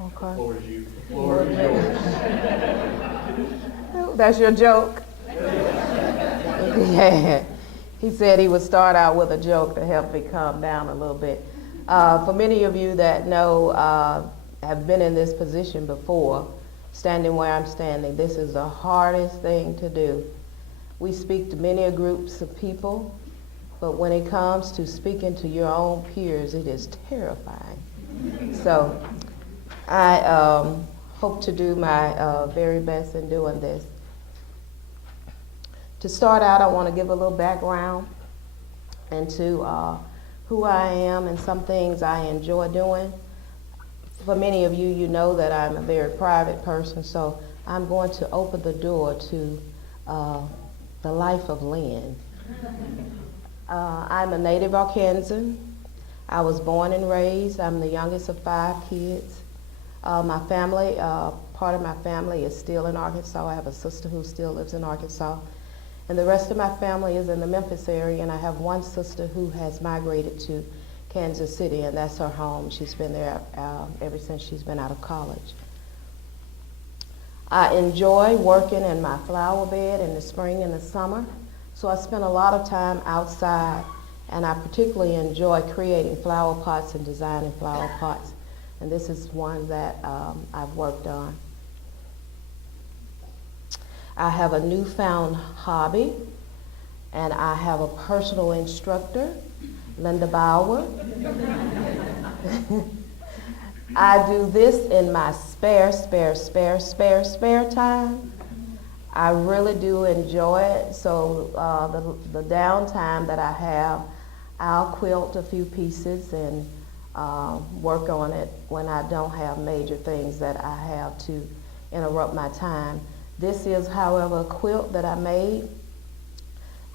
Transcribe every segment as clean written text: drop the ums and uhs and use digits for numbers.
Okay. Floor is you. Floor is yours. That's your joke? Yeah. He said he would start out with a joke to help me calm down a little bit. For many of you that know, have been in this position before, standing where I'm standing, this is the hardest thing to do. We speak to many groups of people, but when it comes to speaking to your own peers, it is terrifying. So I hope to do my very best in doing this. To start out, I want to give a little background into who I am and some things I enjoy doing. For many of you, you know that I'm a very private person, so I'm going to open the door to the life of Lynn. I'm a native Arkansan. I was born and raised. I'm the youngest of 5 kids. My family, part of my family is still in Arkansas. I have a sister who still lives in Arkansas. And the rest of my family is in the Memphis area, and I have one sister who has migrated to Kansas City, and that's her home. She's been there ever since she's been out of college. I enjoy working in my flower bed in the spring and the summer, so I spend a lot of time outside, and I particularly enjoy creating flower pots and designing flower pots, and this is one that I've worked on. I have a newfound hobby, and I have a personal instructor, Linda Bauer. I do this in my spare time. I really do enjoy it, so the downtime that I have, I'll quilt a few pieces and work on it when I don't have major things that I have to interrupt my time. This is, however, a quilt that I made,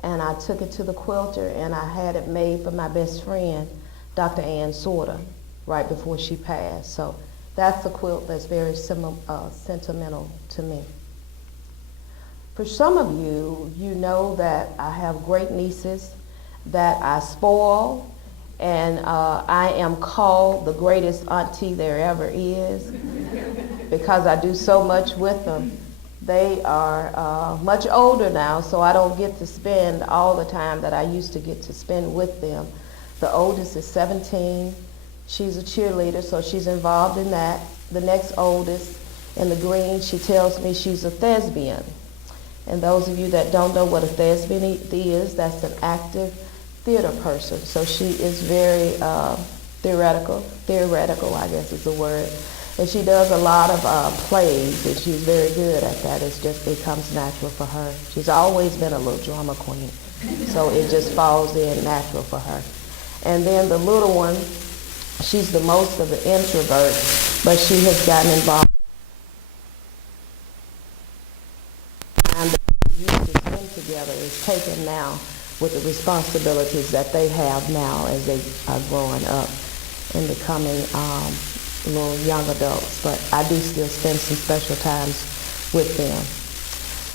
and I took it to the quilter, and I had it made for my best friend, Dr. Ann Sorter, right before she passed. So that's a quilt that's very sentimental to me. For some of you, you know that I have great nieces that I spoil, and I am called the greatest auntie there ever is because I do so much with them. They are much older now, so I don't get to spend all the time that I used to get to spend with them. The oldest is 17. She's a cheerleader, so she's involved in that. The next oldest, in the green, she tells me she's a thespian. And those of you that don't know what a thespian is, that's an active theater person. So she is very theoretical, I guess is the word. And she does a lot of plays, and she's very good at that. It comes natural for her. She's always been a little drama queen, so it just falls in natural for her. And then the little one, she's the most of the introvert, but she has gotten involved. And the youth to spend together is taken now with the responsibilities that they have now as they are growing up and becoming little young adults, but I do still spend some special times with them.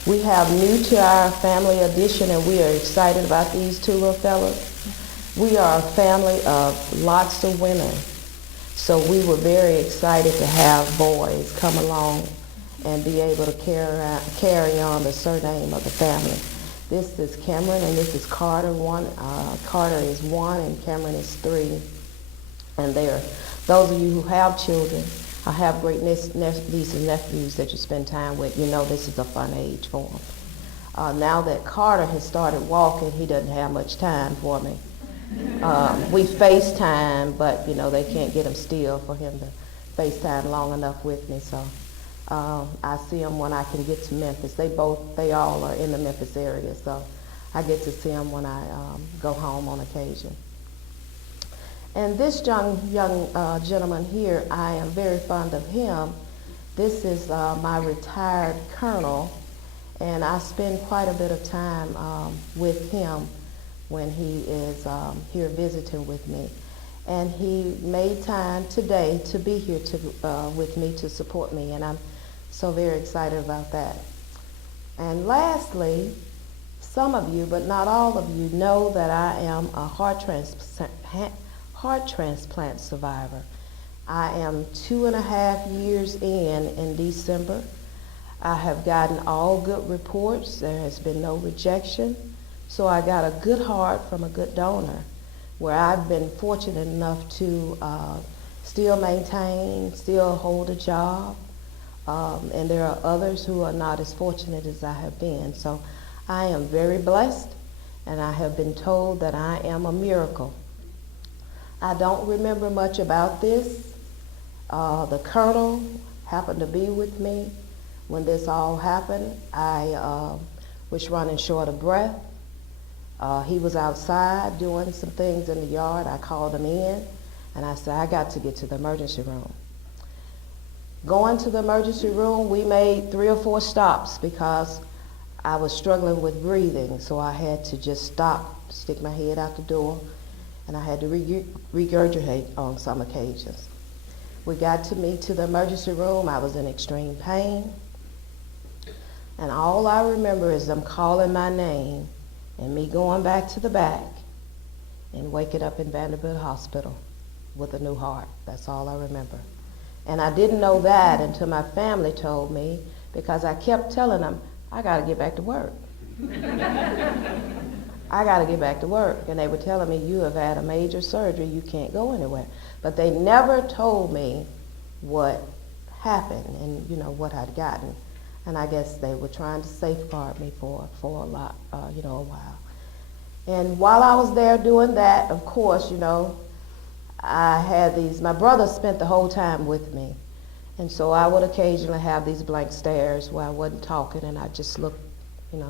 We have new to our family addition, and we are excited about these 2 little fellas. We are a family of lots of women, so we were very excited to have boys come along and be able to carry on the surname of the family. This is Cameron, and this is Carter. Carter is 1, and Cameron is 3, and they are. Those of you who have children, I have great nieces and nephews that you spend time with, you know this is a fun age for them. Now that Carter has started walking, he doesn't have much time for me. We FaceTime, but you know they can't get him still for him to FaceTime long enough with me, so I see him when I can get to Memphis. They all are in the Memphis area, so I get to see them when I go home on occasion. And this young gentleman here, I am very fond of him. This is my retired colonel, and I spend quite a bit of time with him when he is here visiting with me. And he made time today to be here with me to support me, and I'm so very excited about that. And lastly, some of you, but not all of you, know that I am a heart transplant survivor. I am 2.5 years in December. I have gotten all good reports. There has been no rejection. So I got a good heart from a good donor, where I've been fortunate enough to still maintain, still hold a job. And there are others who are not as fortunate as I have been. So I am very blessed, and I have been told that I am a miracle. I don't remember much about this. The colonel happened to be with me when this all happened. I was running short of breath. He was outside doing some things in the yard. I called him in, and I said, I got to get to the emergency room. Going to the emergency room, we made 3 or 4 stops because I was struggling with breathing, so I had to just stop, stick my head out the door, and I had to regurgitate on some occasions. We got to me to the emergency room. I was in extreme pain, and all I remember is them calling my name and me going back to the back and waking up in Vanderbilt Hospital with a new heart. That's all I remember. And I didn't know that until my family told me, because I kept telling them, I got to get back to work. I got to get back to work. And they were telling me, you have had a major surgery, you can't go anywhere. But they never told me what happened and, what I'd gotten. And I guess they were trying to safeguard me for a lot, a while. And while I was there doing that, of course, I had my brother spent the whole time with me. And so I would occasionally have these blank stares where I wasn't talking and I just looked,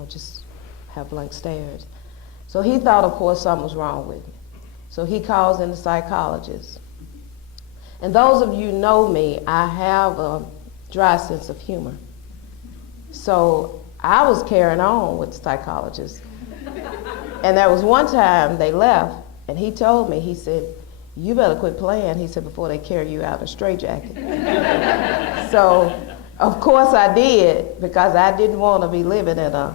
just have blank stares. So he thought, of course, something was wrong with me. So he calls in the psychologist. And those of you who know me, I have a dry sense of humor. So I was carrying on with the psychologist. And there was one time they left, and he told me, he said, you better quit playing, he said, before they carry you out in a straitjacket. So, of course I did, because I didn't want to be living in an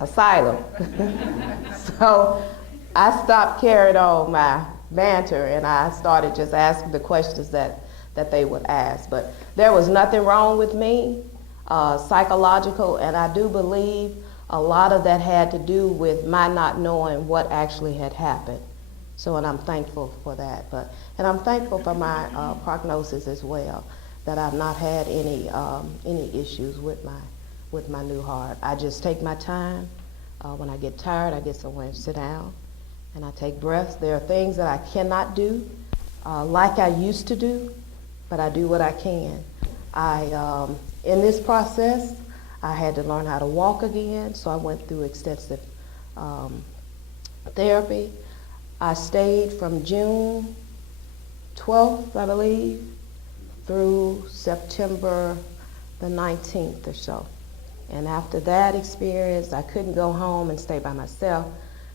asylum. So I stopped carrying on my banter, and I started just asking the questions that they would ask. But there was nothing wrong with me, psychological, and I do believe a lot of that had to do with my not knowing what actually had happened. So, and I'm thankful for that. And I'm thankful for my prognosis as well, that I've not had any issues with my new heart. I just take my time. When I get tired, I get somewhere and sit down, and I take breaths. There are things that I cannot do like I used to do, but I do what I can. In this process, I had to learn how to walk again, so I went through extensive therapy. I stayed from June 12th, I believe, through September the 19th or so. And after that experience, I couldn't go home and stay by myself,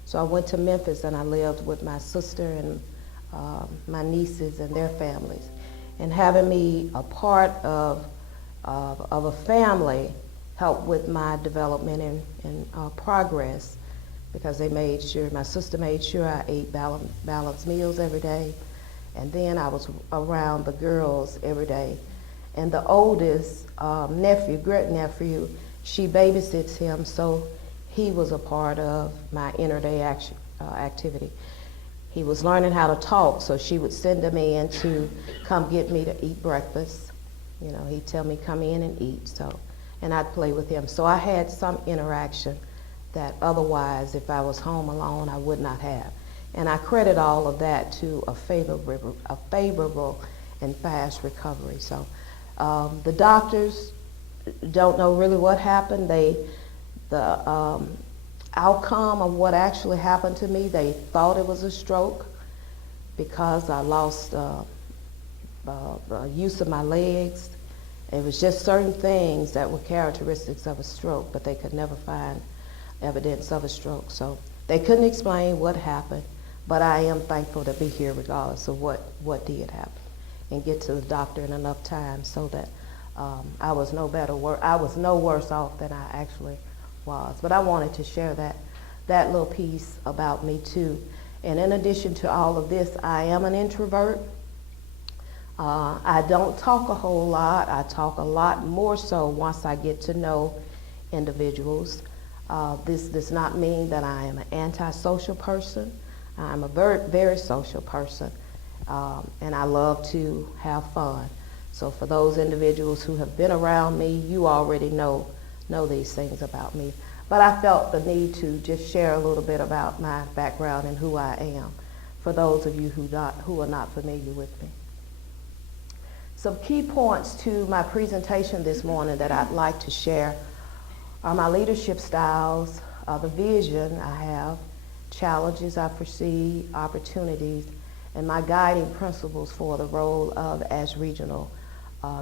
so I went to Memphis and I lived with my sister and my nieces and their families. And having me a part of a family helped with my development and progress, because they made sure, my sister made sure I ate balanced meals every day, and then I was around the girls every day. And the oldest great nephew, she babysits him, so he was a part of my inner-day activity. He was learning how to talk, so she would send him in to come get me to eat breakfast. He'd tell me, come in and eat, and I'd play with him. So I had some interaction that otherwise, if I was home alone, I would not have. And I credit all of that to a favorable and fast recovery. So the doctors don't know really what happened. The outcome of what actually happened to me, they thought it was a stroke because I lost the use of my legs. It was just certain things that were characteristics of a stroke, but they could never find evidence of a stroke. So they couldn't explain what happened, but I am thankful to be here regardless of what did happen, and get to the doctor in enough time so that I was no worse off than I actually was. But I wanted to share that little piece about me too. And in addition to all of this, I am an introvert. I don't talk a whole lot. I talk a lot more so once I get to know individuals. This does not mean that I am an antisocial person. I'm a very social person, and I love to have fun. So for those individuals who have been around me, you already know these things about me. But I felt the need to just share a little bit about my background and who I am for those of you who are not familiar with me. Some key points to my presentation this morning that I'd like to share are my leadership styles, the vision I have, challenges I foresee, opportunities, and my guiding principles for the role of as regional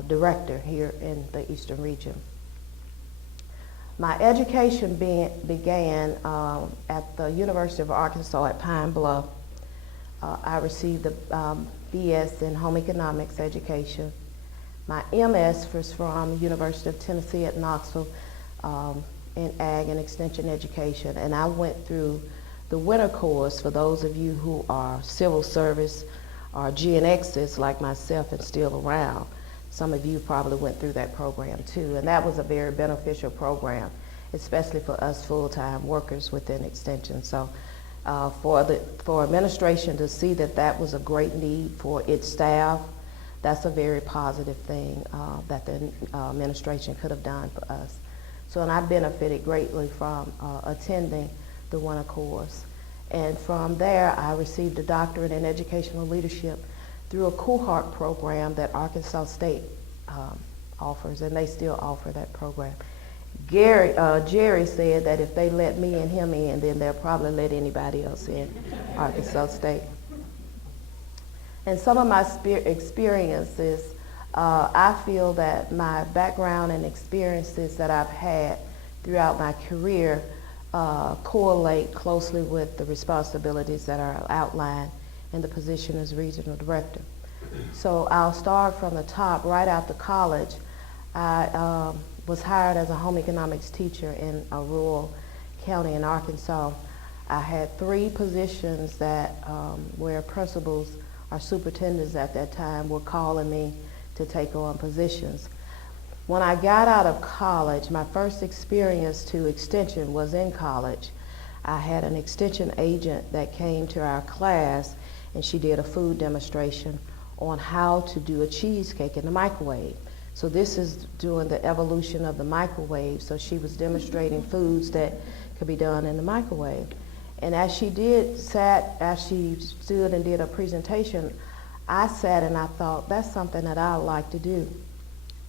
director here in the Eastern region. My education began at the University of Arkansas at Pine Bluff. I received a BS in Home Economics Education. My MS was from University of Tennessee at Knoxville in Ag and Extension Education, and I went through the winter course for those of you who are civil service or Gen X's like myself and still around. Some of you probably went through that program too, and that was a very beneficial program, especially for us full-time workers within Extension. So for administration to see that was a great need for its staff, that's a very positive thing that the administration could have done for us. So, and I benefited greatly from attending the winter course. And from there, I received a doctorate in educational leadership through a cohort program that Arkansas State offers, and they still offer that program. Jerry said that if they let me and him in, then they'll probably let anybody else in Arkansas State. And some of my experiences, I feel that my background and experiences that I've had throughout my career correlate closely with the responsibilities that are outlined in the position as regional director. So I'll start from the top. Right after college, I was hired as a home economics teacher in a rural county in Arkansas. I had 3 positions that where principals or superintendents at that time were calling me to take on positions. When I got out of college, my first experience to Extension was in college. I had an Extension agent that came to our class, and she did a food demonstration on how to do a cheesecake in the microwave. So this is during the evolution of the microwave, so she was demonstrating foods that could be done in the microwave. And as she stood and did a presentation, I sat and I thought, that's something that I'd like to do.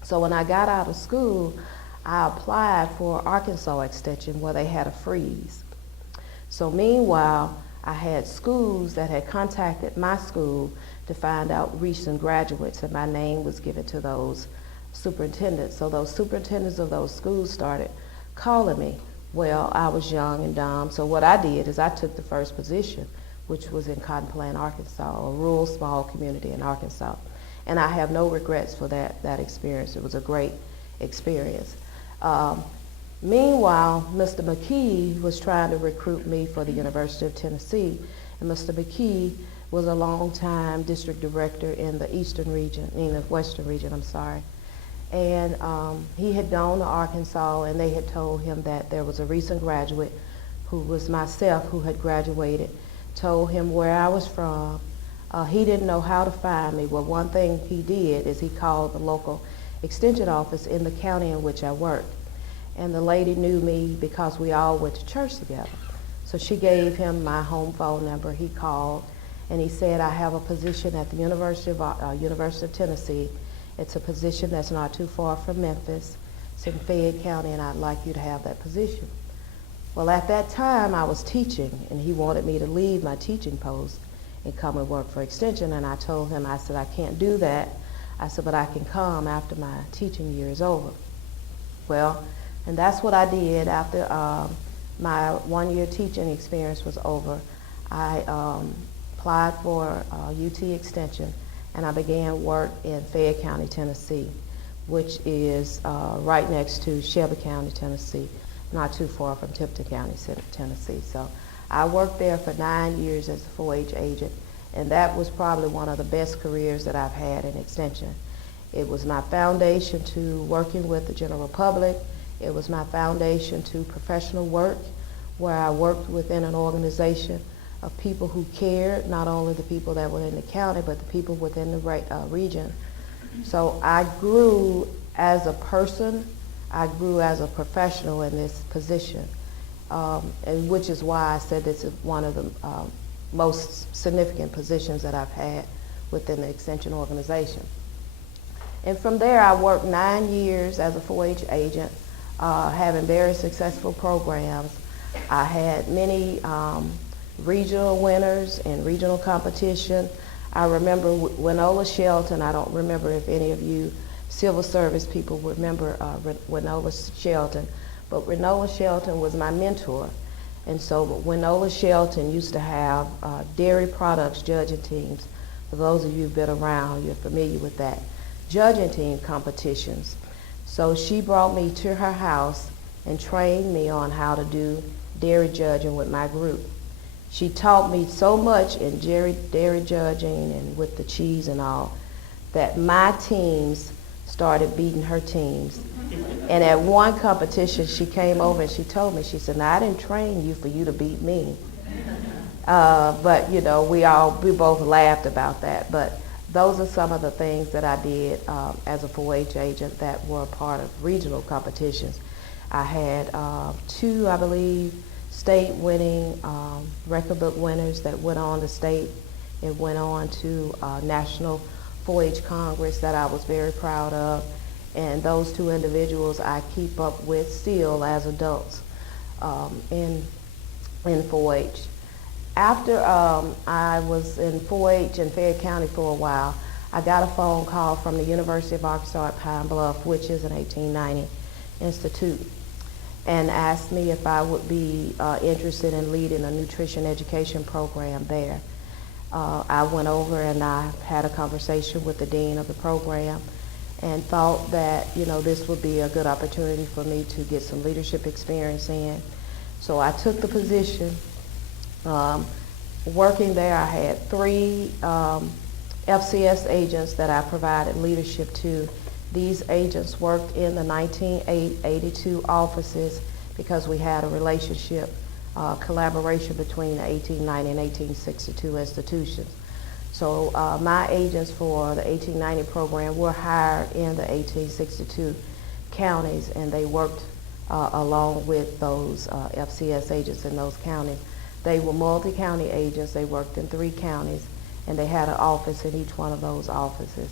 So when I got out of school, I applied for Arkansas Extension where they had a freeze. So meanwhile, I had schools that had contacted my school to find out recent graduates, and my name was given to those superintendents. So those superintendents of those schools started calling me. Well, I was young and dumb, so what I did is I took the first position, which was in Cotton Plant, Arkansas, a rural small community in Arkansas. And I have no regrets for that experience. It was a great experience. Meanwhile, Mr. McKee was trying to recruit me for the University of Tennessee, and Mr. McKee was a long-time district director in the Eastern region, in the Western region, I'm sorry. And he had gone to Arkansas, and they had told him that there was a recent graduate who was myself who had graduated, told him where I was from. He didn't know how to find me. Well, one thing he did is he called the local extension office in the county in which I worked. And the lady knew me because we all went to church together. So she gave him my home phone number. He called, and he said, I have a position at the University of Tennessee. It's a position that's not too far from Memphis. It's in Fayette County, and I'd like you to have that position. Well, at that time, I was teaching, and he wanted me to leave my teaching post and come and work for Extension. And I told him, I said, I can't do that. I said, but I can come after my teaching year is over. Well, and that's what I did after my one-year teaching experience was over. I applied for UT Extension, and I began work in Fayette County, Tennessee, which is right next to Shelby County, Tennessee, not too far from Tipton County, Tennessee. So I worked there for 9 years as a 4-H agent, And that was probably one of the best careers that I've had in extension. It was my foundation to working with the general public. It was my foundation to professional work, where I worked within an organization of people who cared, not only the people that were in the county, but the people within the region. So I grew as a person, I grew as a professional in this position, and which is why I said this is one of the most significant positions that I've had within the Extension organization. And from there, I worked 9 years as a 4-H agent, having very successful programs. I had many regional winners in regional competition. I remember Winola Shelton. I don't remember if any of you civil service people remember Winola Shelton, but Winola Shelton was my mentor. And so Winola Shelton used to have dairy products judging teams. For those of you who've been around, you're familiar with that. Judging team competitions. So she brought me to her house and trained me on how to do dairy judging with my group. She taught me so much in dairy judging and with the cheese and all that my teams started beating her teams. And at one competition, she came over and she told me, she said, "Now, I didn't train you for you to beat me." But you know, we both laughed about that. But those are some of the things that I did as a 4-H agent that were a part of regional competitions. I had 2, I believe, state-winning record book winners that went on to state and went on to National 4-H Congress that I was very proud of. And those 2 individuals I keep up with still as adults in 4-H. After I was in 4-H in Fayette County for a while, I got a phone call from the University of Arkansas at Pine Bluff, which is an 1890 institute, and asked me if I would be interested in leading a nutrition education program there. I went over and I had a conversation with the dean of the program and thought that, you know, this would be a good opportunity for me to get some leadership experience in. So I took the position. Working there, I had 3 FCS agents that I provided leadership to. These agents worked in the 1982 offices because we had a relationship, collaboration between the 1890 and 1862 institutions. So my agents for the 1890 program were hired in the 1862 counties, and they worked along with those FCS agents in those counties. They were multi-county agents. They worked in 3 counties, and they had an office in each one of those offices.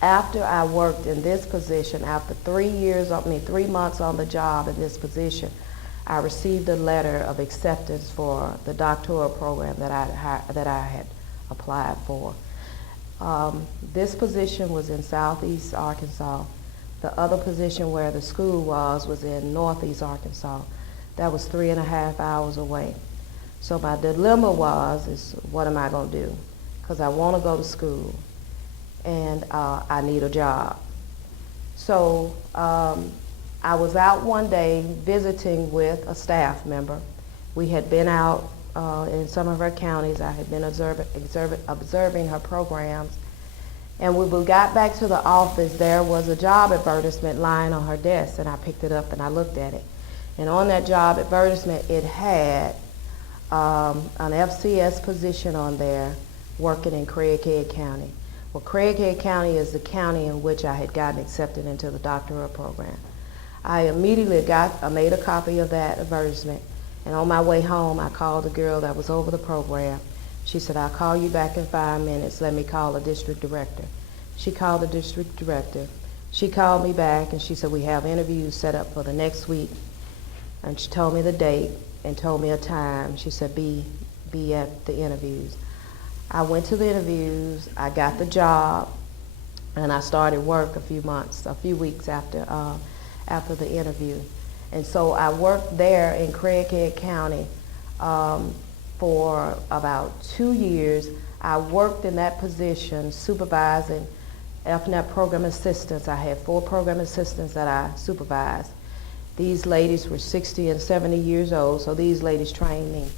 After I worked in this position, after 3 months on the job in this position, I received a letter of acceptance for the doctoral program that I had applied for. This position was in Southeast Arkansas. The other position where the school was in Northeast Arkansas. That was 3.5 hours away. So my dilemma is what am I going to do? Because I want to go to school, and I need a job. So I was out one day visiting with a staff member. We had been out in some of her counties. I had been observing her programs. And when we got back to the office, there was a job advertisement lying on her desk, and I picked it up and I looked at it. And on that job advertisement, it had an FCS position on there working in Craighead County. Well, Craighead County is the county in which I had gotten accepted into the doctoral program. I immediately made a copy of that advertisement, and on my way home, I called the girl that was over the program. She said, "I'll call you back in 5 minutes. Let me call the district director." She called the district director. She called me back, and she said, "We have interviews set up for the next week." And she told me the date and told me a time. She said, be at the interviews. I went to the interviews. I got the job, and I started work a few weeks after the interview. And so I worked there in Craighead County for about 2 years. I worked in that position supervising FNAP program assistants. I had 4 program assistants that I supervised. These ladies were 60 and 70 years old, so these ladies trained me.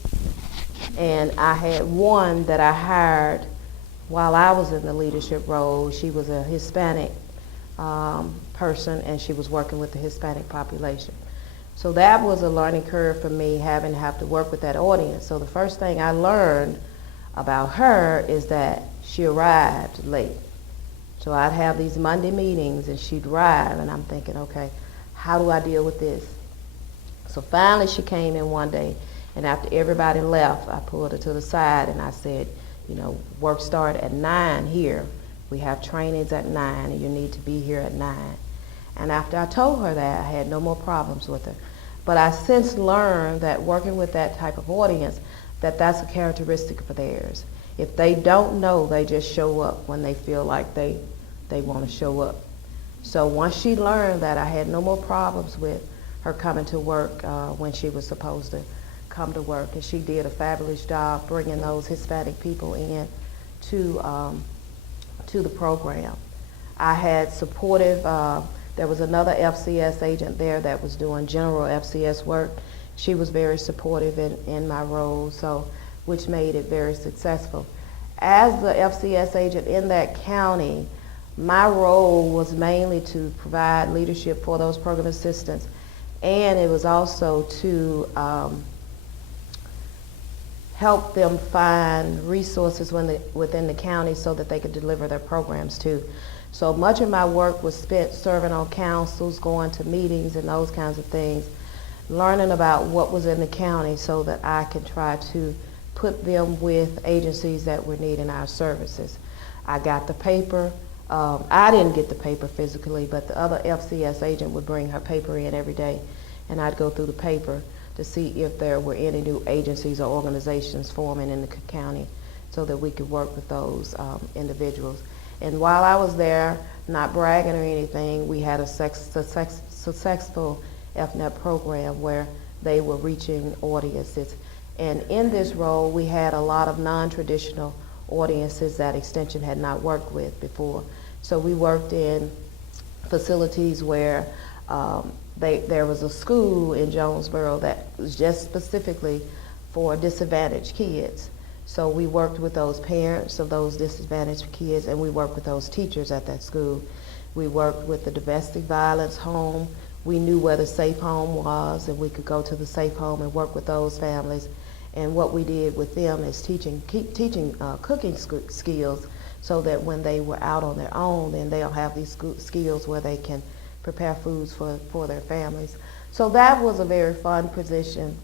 And I had one that I hired while I was in the leadership role. She was a Hispanic person, and she was working with the Hispanic population. So that was a learning curve for me, having to have to work with that audience. So the first thing I learned about her is that she arrived late. So I'd have these Monday meetings, and she'd arrive, and I'm thinking, okay, how do I deal with this? So finally she came in one day, and after everybody left, I pulled her to the side and I said, you know, work start at 9 here. We have trainings at 9, and you need to be here at 9. And after I told her that, I had no more problems with her. But I since learned that working with that type of audience, that's a characteristic of theirs. If they don't know, they just show up when they feel like they want to show up. So once she learned that, I had no more problems with her coming to work when she was supposed to come to work. And she did a fabulous job bringing those Hispanic people in to the program. I had supportive, there was another FCS agent there that was doing general FCS work. She was very supportive in my role, so which made it very successful. As the FCS agent in that county, my role was mainly to provide leadership for those program assistants, and it was also to help them find resources within the county so that they could deliver their programs too. So much of my work was spent serving on councils, going to meetings and those kinds of things, learning about what was in the county so that I could try to put them with agencies that were needing our services. I got the paper. I didn't get the paper physically, but the other FCS agent would bring her paper in every day, and I'd go through the paper to see if there were any new agencies or organizations forming in the county so that we could work with those individuals. And while I was there, not bragging or anything, we had a successful FNEP program where they were reaching audiences. And in this role, we had a lot of non-traditional audiences that Extension had not worked with before. So we worked in facilities where there was a school in Jonesboro that was just specifically for disadvantaged kids. So we worked with those parents of those disadvantaged kids, and we worked with those teachers at that school. We worked with the domestic violence home. We knew where the safe home was, and we could go to the safe home and work with those families. And what we did with them is teaching cooking skills so that when they were out on their own, then they'll have these skills where they can prepare foods for their families. So that was a very fun position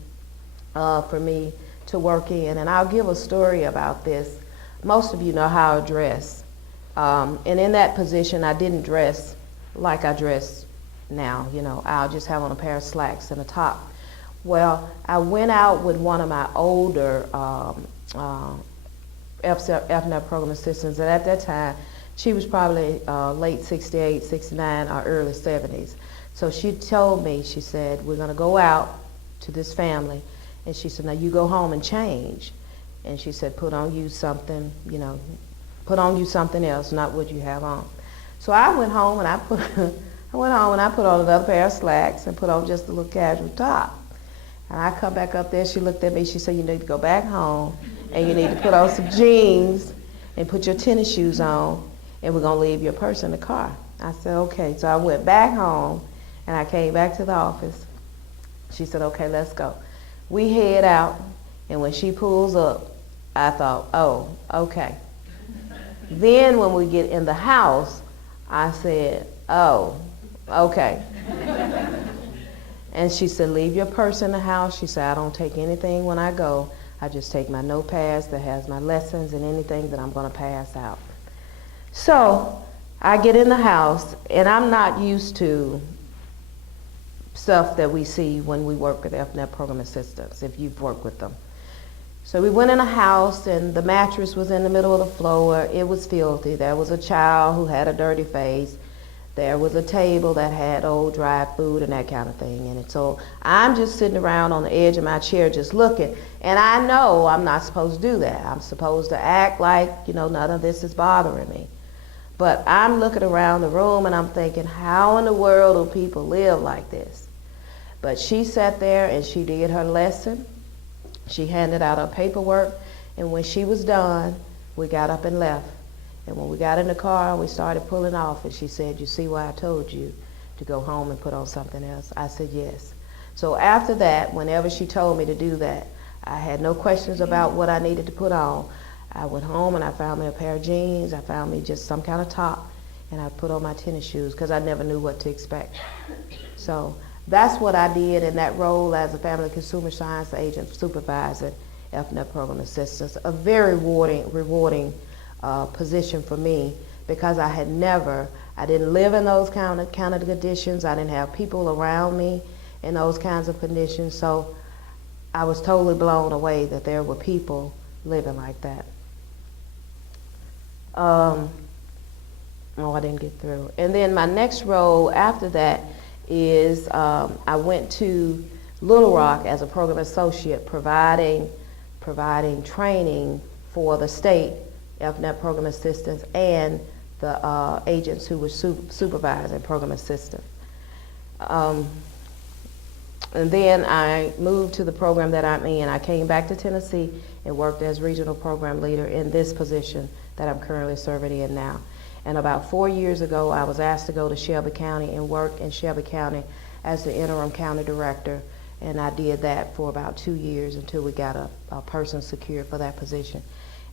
for me to work in. And I'll give a story about this. Most of you know how I dress. And in that position, I didn't dress like I dress now. You know, I'll just have on a pair of slacks and a top. Well, I went out with one of my older FNEP program assistants, and at that time, she was probably late 68, 69, or early 70s. So she told me, she said, we're going to go out to this family. And she said, now you go home and change. And she said, put on you something, you know, put on you something else, not what you have on. So I went home and I put on another pair of slacks and put on just a little casual top. And I come back up there, she looked at me, she said, you need to go back home and you need to put on some jeans and put your tennis shoes on, and we're gonna leave your purse in the car. I said, okay. So I went back home and I came back to the office. She said, okay, let's go. We head out, and when she pulls up, I thought, oh, okay. Then when we get in the house, I said, oh, okay. And she said, leave your purse in the house. She said, I don't take anything when I go. I just take my notepads that has my lessons and anything that I'm going to pass out. So I get in the house, and I'm not used to stuff that we see when we work with FNEP program assistants, if you've worked with them. So we went in a house, and the mattress was in the middle of the floor. It was filthy. There was a child who had a dirty face. There was a table that had old dry food and that kind of thing in it. So I'm just sitting around on the edge of my chair just looking, and I know I'm not supposed to do that. I'm supposed to act like, you know, none of this is bothering me. But I'm looking around the room and I'm thinking, how in the world do people live like this? But she sat there and she did her lesson. She handed out her paperwork, and when she was done, we got up and left. And when we got in the car, we started pulling off, and she said, "You see why I told you to go home and put on something else?" I said, "Yes." So after that, whenever she told me to do that, I had no questions about what I needed to put on. I went home and I found me a pair of jeans, I found me just some kind of top, and I put on my tennis shoes because I never knew what to expect. So that's what I did in that role as a family consumer science agent, supervisor, FNEP program assistant. A very rewarding position for me because I didn't live in those kind of conditions. I didn't have people around me in those kinds of conditions. So I was totally blown away that there were people living like that. I didn't get through. And then my next role after that is I went to Little Rock as a program associate, providing training for the state FNEP program assistants and the agents who were supervising program assistants. And then I moved to the program that I'm in. I came back to Tennessee and worked as regional program leader in this position that I'm currently serving in now. And about 4 years ago, I was asked to go to Shelby County and work in Shelby County as the interim county director. And I did that for about 2 years until we got a person secured for that position.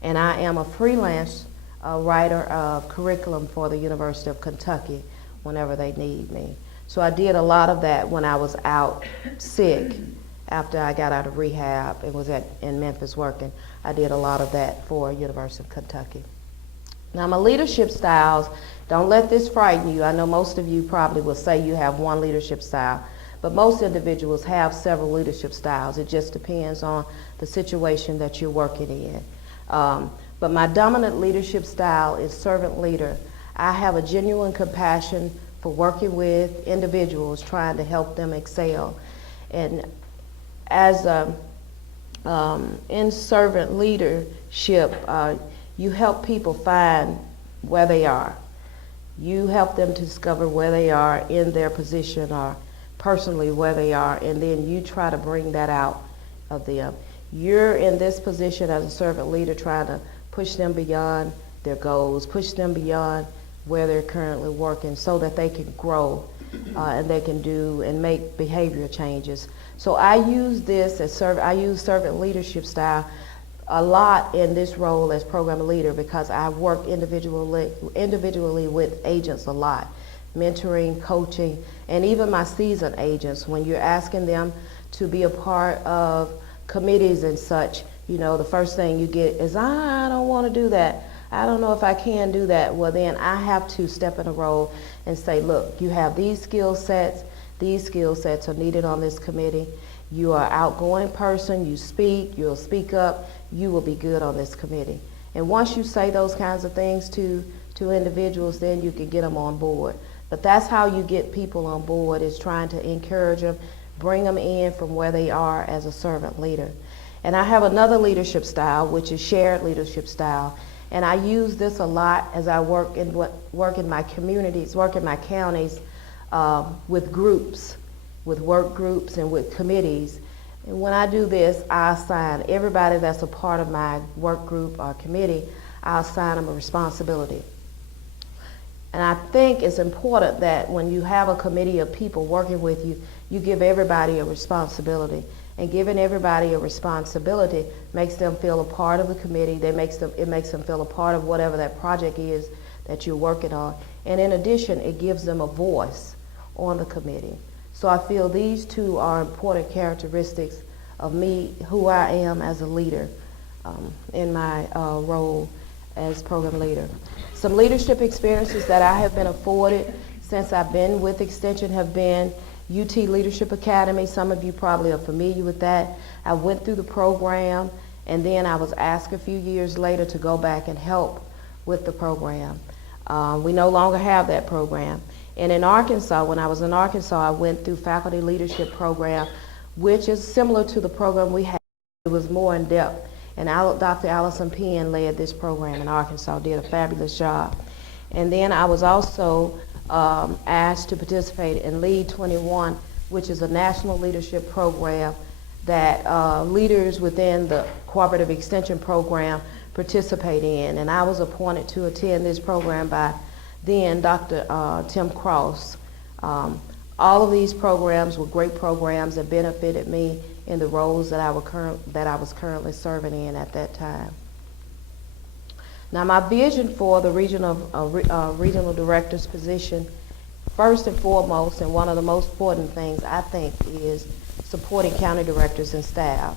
And I am a freelance writer of curriculum for the University of Kentucky whenever they need me. So I did a lot of that when I was out sick after I got out of rehab and was in Memphis working. I did a lot of that for University of Kentucky. Now my leadership styles, don't let this frighten you. I know most of you probably will say you have one leadership style, but most individuals have several leadership styles. It just depends on the situation that you're working in. But my dominant leadership style is servant leader. I have a genuine compassion for working with individuals, trying to help them excel. And as in servant leadership, you help people find where they are. You help them to discover where they are in their position or personally where they are, and then you try to bring that out of them. You're in this position as a servant leader trying to push them beyond their goals, push them beyond where they're currently working so that they can grow and they can do and make behavior changes. So I use this as servant leadership style a lot in this role as program leader because I work individually with agents a lot, mentoring, coaching, and even my seasoned agents. When you're asking them to be a part of committees and such, you know, the first thing you get is, I don't want to do that. I don't know if I can do that. Well, then I have to step in a role and say, look, you have these skill sets. These skill sets are needed on this committee. You are an outgoing person. You speak. You'll speak up. You will be good on this committee. And once you say those kinds of things to individuals, then you can get them on board. But that's how you get people on board, is trying to encourage them, bring them in from where they are as a servant leader. And I have another leadership style, which is shared leadership style. And I use this a lot as I work in my communities, work in my counties with groups, with work groups and with committees. And when I do this, I assign everybody that's a part of my work group or committee, I assign them a responsibility. And I think it's important that when you have a committee of people working with you, you give everybody a responsibility. And giving everybody a responsibility makes them feel a part of the committee. It makes them feel a part of whatever that project is that you're working on. And in addition, it gives them a voice on the committee. So I feel these two are important characteristics of me, who I am as a leader in my role as program leader. Some leadership experiences that I have been afforded since I've been with Extension have been UT Leadership Academy. Some of you probably are familiar with that. I went through the program, and then I was asked a few years later to go back and help with the program. We no longer have that program. And in Arkansas, when I was in Arkansas, I went through Faculty Leadership Program, which is similar to the program we had. It was more in depth. And Dr. Allison Penn led this program in Arkansas, did a fabulous job. And then I was also asked to participate in Lead 21, which is a national leadership program that leaders within the cooperative extension program participate in. And I was appointed to attend this program by then Dr. Tim Cross. All of these programs were great programs that benefited me in the roles that I was currently serving in at that time. Now, my vision for the regional director's position, first and foremost, and one of the most important things I think, is supporting county directors and staff.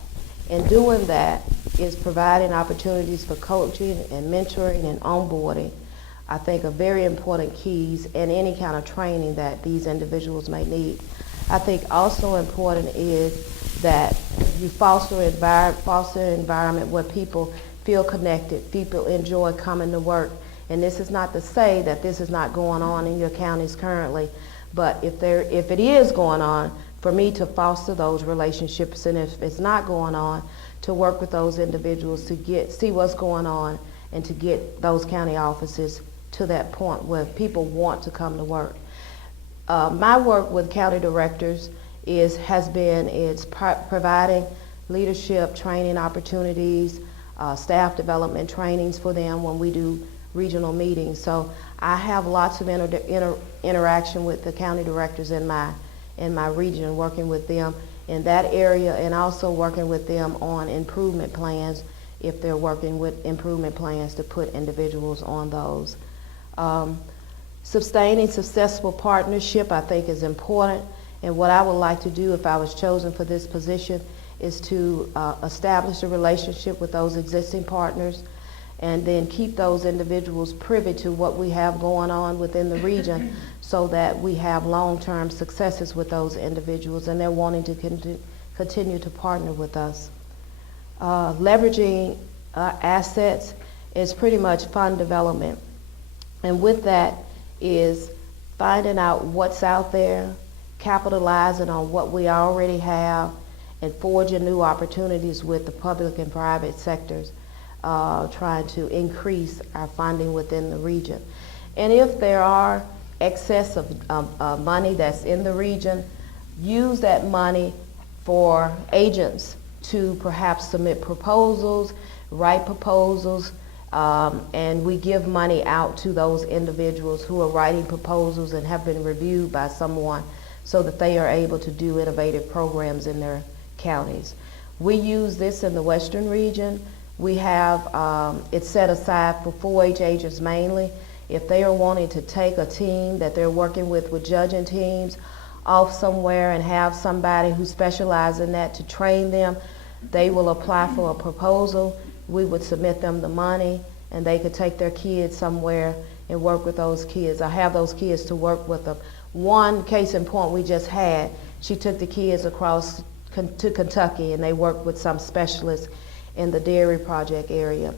And doing that is providing opportunities for coaching and mentoring and onboarding, I think, are very important keys in any kind of training that these individuals may need. I think also important is that you foster an environment where people feel connected, people enjoy coming to work. And this is not to say that this is not going on in your counties currently, but if it is going on, for me to foster those relationships, and if it's not going on, to work with those individuals to see what's going on and to get those county offices to that point where people want to come to work. My work with county directors has been providing leadership training opportunities, staff development trainings for them when we do regional meetings. So I have lots of interaction with the county directors in my region, working with them in that area, and also working with them on improvement plans if they're working with improvement plans to put individuals on those. Sustaining successful partnership, I think, is important, and what I would like to do if I was chosen for this position is to establish a relationship with those existing partners, and then keep those individuals privy to what we have going on within the region so that we have long-term successes with those individuals and they're wanting to continue to partner with us. Leveraging assets is pretty much fund development. And with that is finding out what's out there, capitalizing on what we already have, and forging new opportunities with the public and private sectors, trying to increase our funding within the region. And if there are excess of money that's in the region, use that money for agents to perhaps submit proposals, write proposals, and we give money out to those individuals who are writing proposals and have been reviewed by someone so that they are able to do innovative programs in their counties. We use this in the Western region. We have it set aside for 4-H agents mainly. If they are wanting to take a team that they're working with judging teams off somewhere and have somebody who specializes in that to train them, they will apply for a proposal. We would submit them the money, and they could take their kids somewhere and work with those kids. I have those kids to work with them. One case in point we just had, she took the kids across to Kentucky, and they worked with some specialists in the Dairy Project area,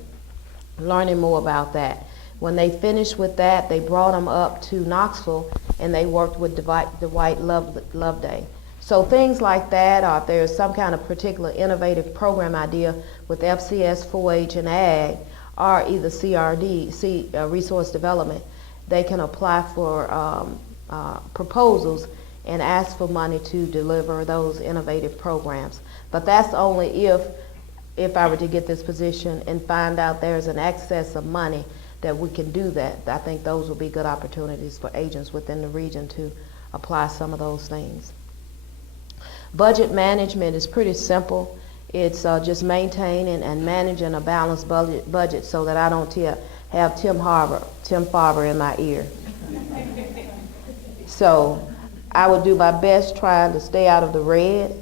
learning more about that. When they finished with that, they brought them up to Knoxville, and they worked with Dwight Loveday. So things like that, or if there's some kind of particular innovative program idea with FCS, 4-H, and Ag, or either CRD, Resource Development, they can apply for proposals and ask for money to deliver those innovative programs. But that's only if I were to get this position and find out there's an excess of money that we can do that. I think those will be good opportunities for agents within the region to apply some of those things. Budget management is pretty simple. It's just maintaining and managing a balanced budget so that I don't have Tim Farber in my ear. So I would do my best trying to stay out of the red.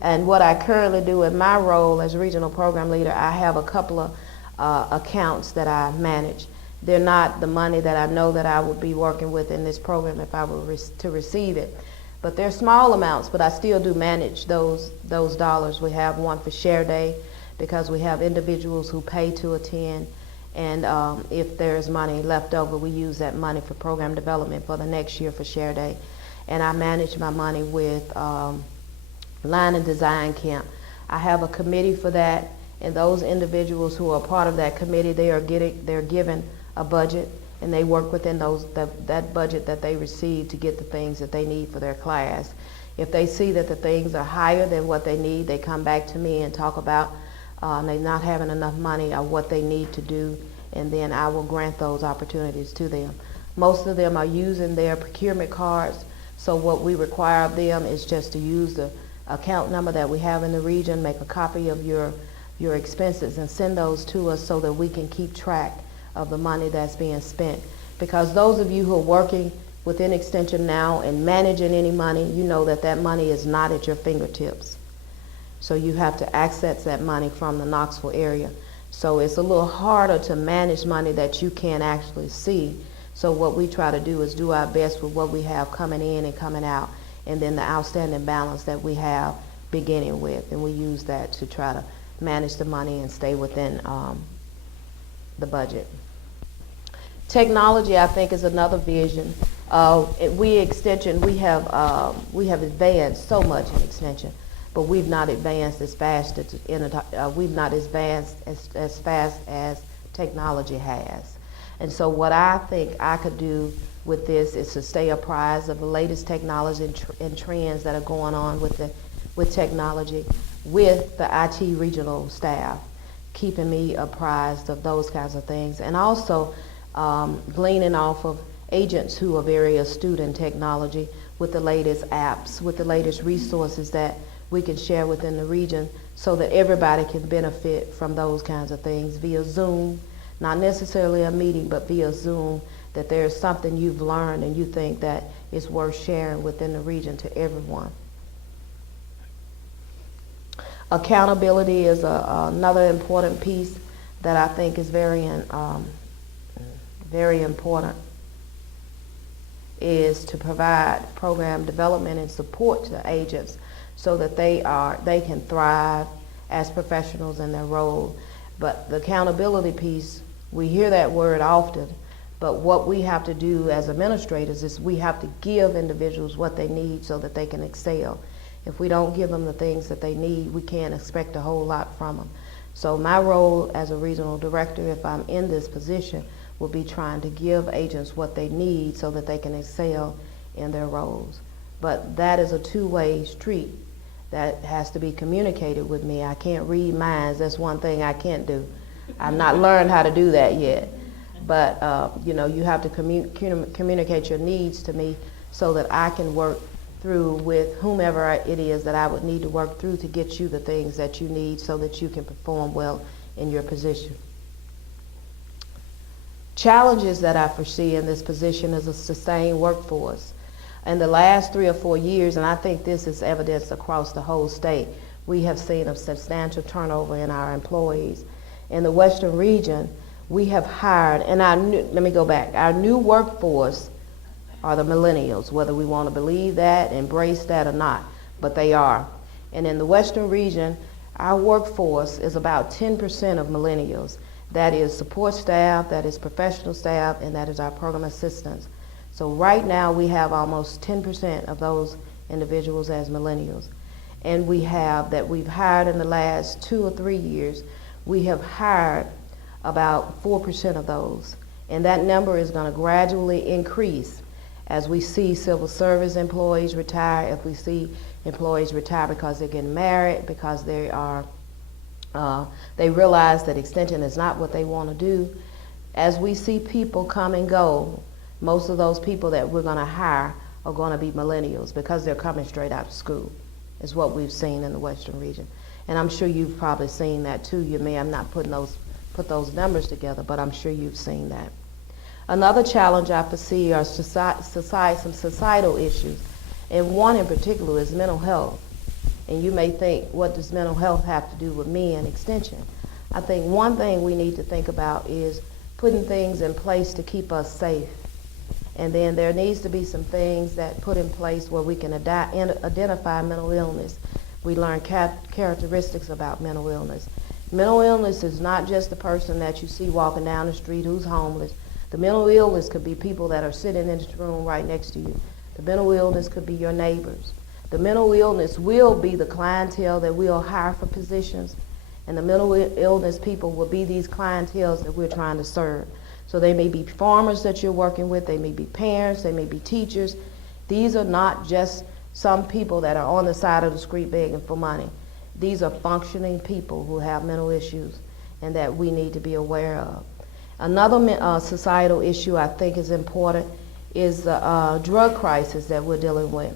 And what I currently do in my role as regional program leader, I have a couple of accounts that I manage. They're not the money that I know that I would be working with in this program if I were to receive it. But they're small amounts, but I still do manage those dollars. We have one for Share Day because we have individuals who pay to attend, and if there's money left over, we use that money for program development for the next year for Share Day. And I manage my money with Line and Design Camp. I have a committee for that, and those individuals who are part of that committee, they're given a budget, and they work within that budget that they receive to get the things that they need for their class. If they see that the things are higher than what they need, they come back to me and talk about they not having enough money or what they need to do, and then I will grant those opportunities to them. Most of them are using their procurement cards, so what we require of them is just to use the account number that we have in the region, make a copy of your expenses and send those to us so that we can keep track of the money that's being spent. Because those of you who are working within Extension now and managing any money, you know that that money is not at your fingertips. So you have to access that money from the Knoxville area. So it's a little harder to manage money that you can't actually see. So what we try to do is do our best with what we have coming in and coming out, and then the outstanding balance that we have beginning with, and we use that to try to manage the money and stay within the budget. Technology, I think, is another vision. Extension, we have advanced so much in Extension, but we've not advanced as fast as fast as technology has. And so what I think I could do with this is to stay apprised of the latest technology and trends that are going on with technology, with the IT regional staff, keeping me apprised of those kinds of things, and also gleaning off of agents who are very astute in technology with the latest apps, with the latest resources that we can share within the region so that everybody can benefit from those kinds of things via Zoom, not necessarily a meeting, but via Zoom, that there's something you've learned and you think that is worth sharing within the region to everyone. Accountability is another important piece that I think is very important, is to provide program development and support to agents so that they can thrive as professionals in their role. But the accountability piece, we hear that word often, but what we have to do as administrators is we have to give individuals what they need so that they can excel. If we don't give them the things that they need, we can't expect a whole lot from them. So my role as a regional director, if I'm in this position, will be trying to give agents what they need so that they can excel in their roles. But that is a two-way street that has to be communicated with me. I can't read minds. That's one thing I can't do. I've not learned how to do that yet. But you have to communicate your needs to me so that I can work through with whomever it is that I would need to work through to get you the things that you need so that you can perform well in your position. Challenges that I foresee in this position is a sustained workforce. In the last 3 or 4 years, and I think this is evidenced across the whole state, we have seen a substantial turnover in our employees. In the Western region, we have hired, and let me go back, our new workforce are the millennials, whether we want to believe that, embrace that or not, but they are. And in the Western region, our workforce is about 10% of millennials. That is support staff, that is professional staff, and that is our program assistants. So right now we have almost 10% of those individuals as millennials. And we've hired in the last 2 or 3 years, we have hired about 4% of those. And that number is going to gradually increase as we see civil service employees retire, if we see employees retire because they're getting married, because they realize that extension is not what they want to do. As we see people come and go, most of those people that we're going to hire are going to be millennials because they're coming straight out of school, is what we've seen in the Western region. And I'm sure you've probably seen that too. You may have not put those numbers together, but I'm sure you've seen that. Another challenge I foresee are some societal issues, and one in particular is mental health. And you may think, what does mental health have to do with me and extension? I think one thing we need to think about is putting things in place to keep us safe. And then there needs to be some things that put in place where we can identify mental illness. We learn characteristics about mental illness. Mental illness is not just the person that you see walking down the street who's homeless. The mental illness could be people that are sitting in this room right next to you. The mental illness could be your neighbors. The mental illness will be the clientele that we'll hire for positions, and the mental illness people will be these clienteles that we're trying to serve. So they may be farmers that you're working with, they may be parents, they may be teachers. These are not just some people that are on the side of the street begging for money. These are functioning people who have mental issues and that we need to be aware of. Another societal issue I think is important is the drug crisis that we're dealing with.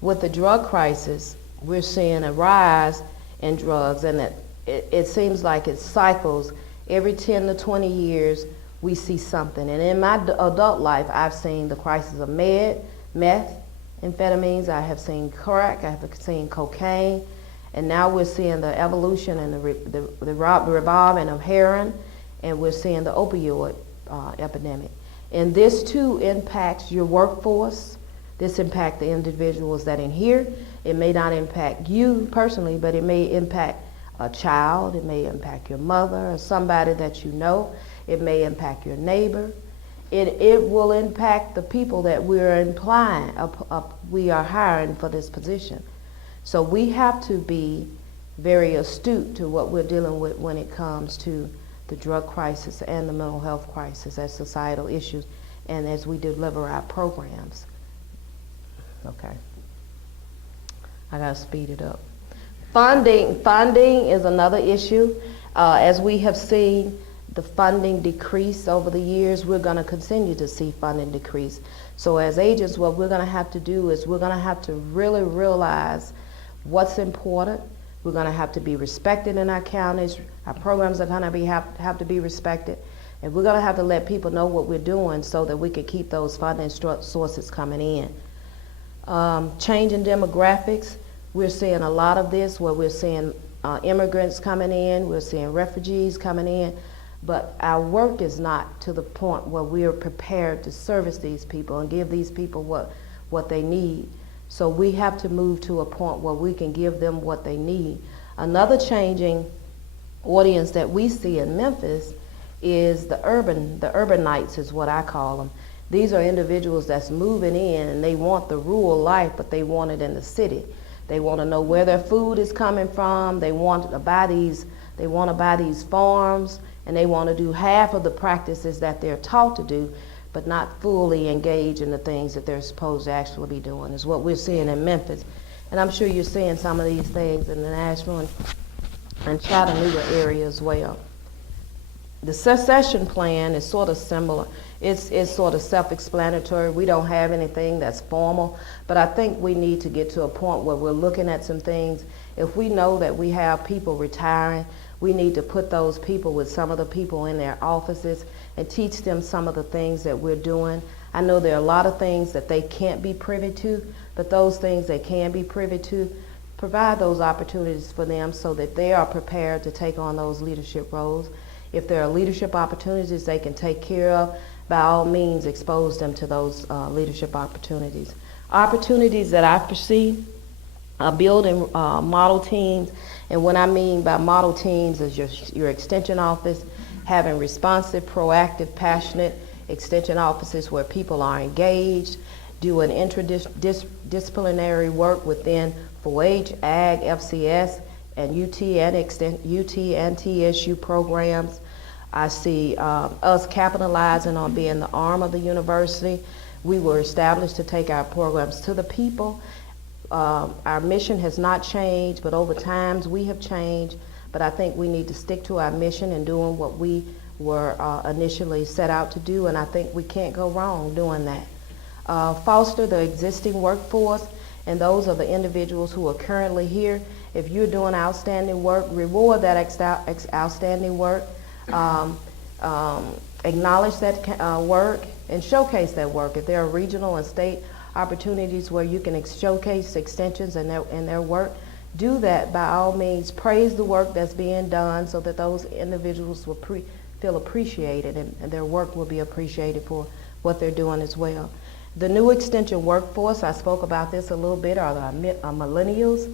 With the drug crisis, we're seeing a rise in drugs, and it seems like it cycles. Every 10 to 20 years, we see something. And in my adult life, I've seen the crisis of meth, amphetamines, I have seen crack, I have seen cocaine, and now we're seeing the evolution and the revolving of heroin, and we're seeing the opioid epidemic. And this too impacts your workforce. This impacts the individuals that are in here. It may not impact you personally, but it may impact a child. It may impact your mother or somebody that you know. It may impact your neighbor. It will impact the people that we are hiring for this position. So we have to be very astute to what we're dealing with when it comes to the drug crisis and the mental health crisis as societal issues, and as we deliver our programs. Okay. I gotta speed it up. Funding is another issue. As we have seen the funding decrease over the years, we're gonna continue to see funding decrease. So as agents, what we're gonna have to do is we're gonna have to really realize what's important. We're gonna have to be respected in our counties. Our programs are gonna have to be respected. And we're gonna have to let people know what we're doing so that we can keep those funding sources coming in. Changing demographics, we're seeing a lot of this where we're seeing immigrants coming in, we're seeing refugees coming in, but our work is not to the point where we are prepared to service these people and give these people what they need. So we have to move to a point where we can give them what they need. Another changing audience that we see in Memphis is the urbanites is what I call them. These are individuals that's moving in and they want the rural life, but they want it in the city. They want to know where their food is coming from. They want to buy these farms, and they want to do half of the practices that they're taught to do, but not fully engage in the things that they're supposed to actually be doing, is what we're seeing in Memphis. And I'm sure you're seeing some of these things in the Nashville and Chattanooga area as well. The secession plan is sort of similar. It's sort of self-explanatory. We don't have anything that's formal, but I think we need to get to a point where we're looking at some things. If we know that we have people retiring, we need to put those people with some of the people in their offices and teach them some of the things that we're doing. I know there are a lot of things that they can't be privy to, but those things they can be privy to, provide those opportunities for them so that they are prepared to take on those leadership roles. If there are leadership opportunities they can take care of, by all means expose them to those leadership opportunities. Opportunities that I foresee are building model teams, and what I mean by model teams is your extension office, having responsive, proactive, passionate extension offices where people are engaged, doing interdisciplinary work within 4-H, Ag, FCS, and UT and TSU programs. I see us capitalizing on being the arm of the university. We were established to take our programs to the people. Our mission has not changed, but over time we have changed. But I think we need to stick to our mission and doing what we were initially set out to do, and I think we can't go wrong doing that. Foster the existing workforce, and those are the individuals who are currently here. If you're doing outstanding work, reward that outstanding work. Acknowledge that work and showcase that work. If there are regional and state opportunities where you can showcase extensions and their work, do that by all means. Praise the work that's being done so that those individuals will feel appreciated and their work will be appreciated for what they're doing as well. The new extension workforce, I spoke about this a little bit, are the millennials.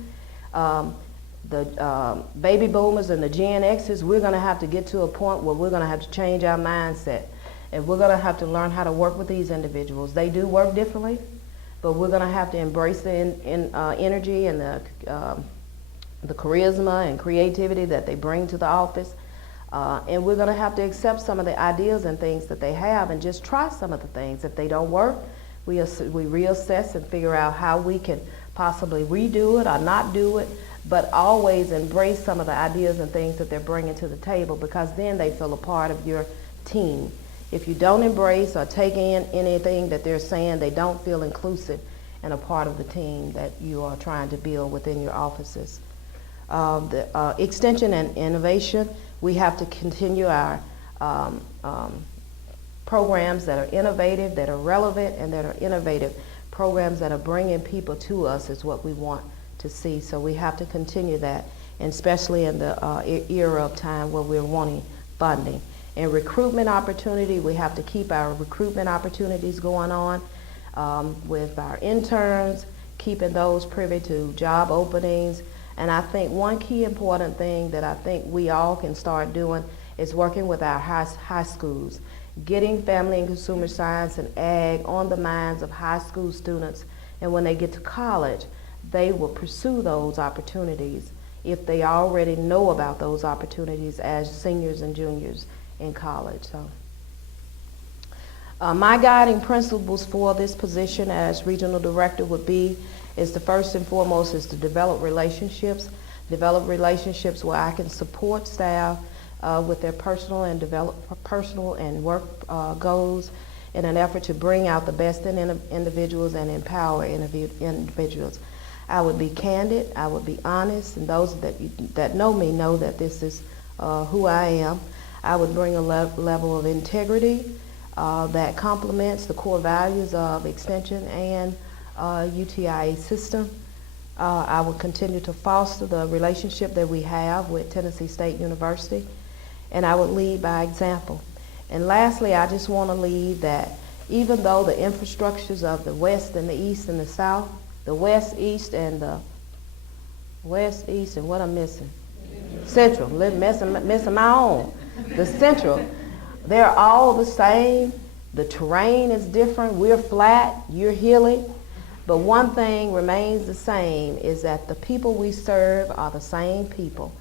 The baby boomers and the Gen X's, we're going to have to get to a point where we're going to have to change our mindset. And we're going to have to learn how to work with these individuals. They do work differently, but we're going to have to embrace the energy and the charisma and creativity that they bring to the office. And we're going to have to accept some of the ideas and things that they have and just try some of the things. If they don't work, we reassess and figure out how we can possibly redo it or not do it, but always embrace some of the ideas and things that they're bringing to the table, because then they feel a part of your team. If you don't embrace or take in anything that they're saying, they don't feel inclusive and a part of the team that you are trying to build within your offices. The extension and innovation, we have to continue our programs that are innovative, that are relevant, and that are innovative. Programs that are bringing people to us is what we want to see. So we have to continue that, and especially in the era of time where we're wanting funding. And recruitment opportunity, we have to keep our recruitment opportunities going on with our interns, keeping those privy to job openings. And I think one key important thing that I think we all can start doing is working with our high schools, getting family and consumer science and ag on the minds of high school students. And when they get to college, they will pursue those opportunities if they already know about those opportunities as seniors and juniors in college. So, my guiding principles for this position as regional director would be is the first and foremost is to develop relationships where I can support staff with their personal and work goals in an effort to bring out the best in individuals and empower individuals. I would be candid, I would be honest, and those that know me know that this is who I am. I would bring a level of integrity that complements the core values of Extension and UTIA system. I will continue to foster the relationship that we have with Tennessee State University, and I would lead by example. And lastly, I just want to lead that even though the infrastructures of the West and the East and the South, the West, East, and what I'm missing? Central, missing my own. The Central, they're all the same. The terrain is different. We're flat, you're hilly. But one thing remains the same is that the people we serve are the same people.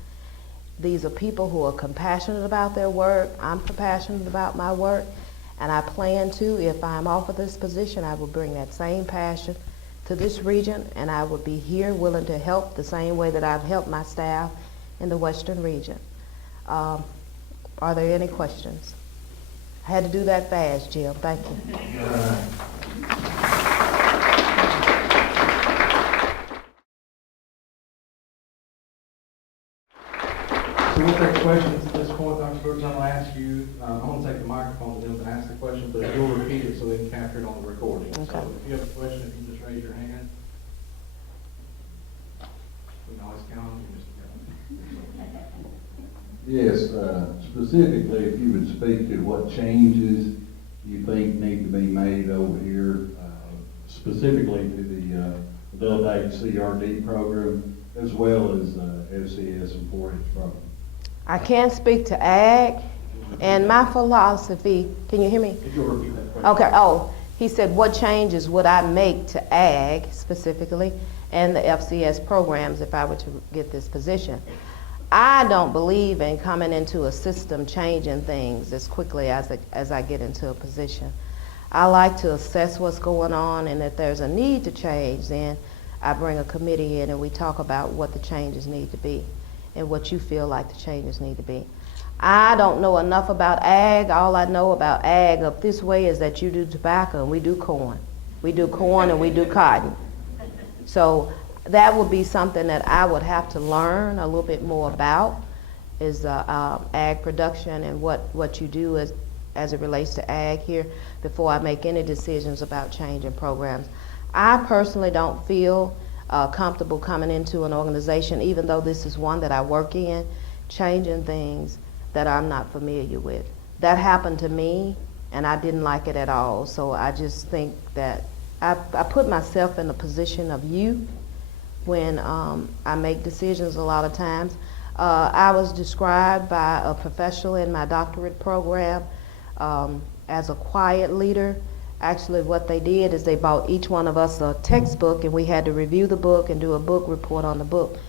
These are people who are compassionate about their work. I'm compassionate about my work. And I plan to, if I'm offered this position, I will bring that same passion to this region, and I will be here willing to help the same way that I've helped my staff in the Western region. Are there any questions? I had to do that fast, Jim. Thank you. So we'll take questions at this point. Dr. Brooks, I'm going to ask you, I'm going to take the microphone to them to ask the question, but you'll repeat it so they can capture it on the recording. Okay. So if you have a question, if you just raise your hand. We can always count on you, Mr. Yes, specifically, if you would speak to what changes you think need to be made over here, specifically to the adult age CRD program, as well as FCS and 4-H program. I can't speak to ag, and my philosophy, can you hear me? If you'll repeat that question. Okay, he said, what changes would I make to ag specifically and the FCS programs if I were to get this position? I don't believe in coming into a system changing things as quickly as I get into a position. I like to assess what's going on, and if there's a need to change, then I bring a committee in and we talk about what the changes need to be and what you feel like the changes need to be. I don't know enough about ag. All I know about ag up this way is that you do tobacco and we do corn. We do corn and we do cotton. So that would be something that I would have to learn a little bit more about, is ag production and what you do as it relates to ag here before I make any decisions about changing programs. I personally don't feel comfortable coming into an organization, even though this is one that I work in, changing things that I'm not familiar with. That happened to me, and I didn't like it at all. So I just think that I put myself in the position of you when I make decisions a lot of times. I was described by a professional in my doctorate program as a quiet leader. Actually, what they did is they bought each one of us a textbook, and we had to review the book and do a book report on the book.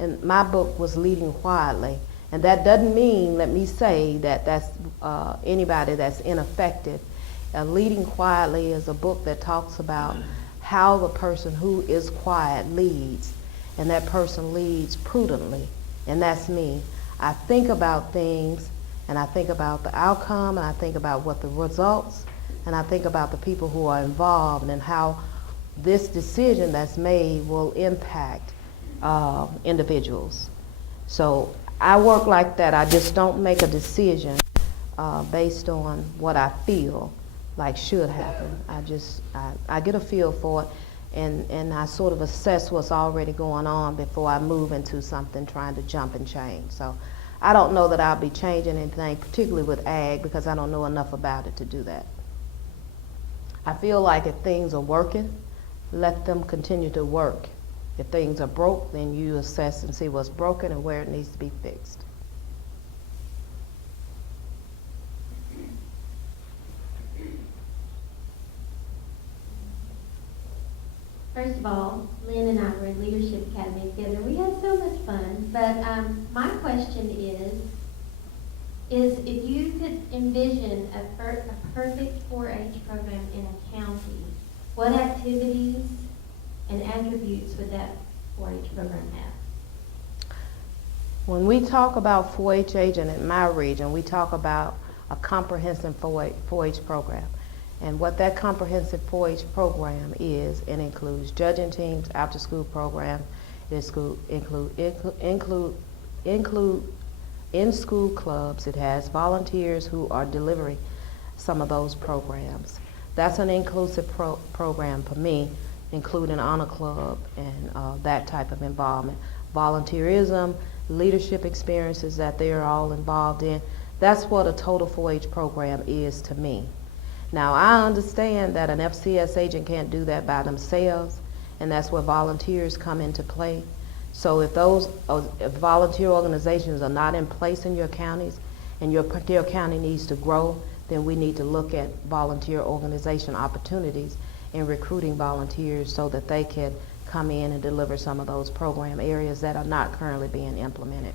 And my book was Leading Quietly. And that doesn't mean, let me say, that that's anybody that's ineffective. Leading Quietly is a book that talks about how the person who is quiet leads, and that person leads prudently, and that's me. I think about things, and I think about the outcome, and I think about what the results, and I think about the people who are involved and how this decision that's made will impact individuals. So I work like that. I just don't make a decision based on what I feel like should happen. I get a feel for it, and I sort of assess what's already going on before I move into something trying to jump and change. So I don't know that I'll be changing anything, particularly with ag, because I don't know enough about it to do that. I feel like if things are working, let them continue to work. If things are broke, then you assess and see what's broken and where it needs to be fixed. First of all, Lynn and I were in Leadership Academy together. We had so much fun. But my question is if you could envision a perfect 4-H program in a county, what activities and attributes would that 4-H program have? When we talk about 4-H agent in my region, we talk about a comprehensive 4-H program. And what that comprehensive 4-H program is, it includes judging teams, after-school program, it include in-school clubs. It has volunteers who are delivering some of those programs. That's an inclusive program for me, including honor club and that type of involvement. Volunteerism, leadership experiences that they're all involved in. That's what a total 4-H program is to me. Now, I understand that an FCS agent can't do that by themselves, and that's where volunteers come into play. So if those if volunteer organizations are not in place in your counties, and your county needs to grow, then we need to look at volunteer organization opportunities in recruiting volunteers so that they can come in and deliver some of those program areas that are not currently being implemented.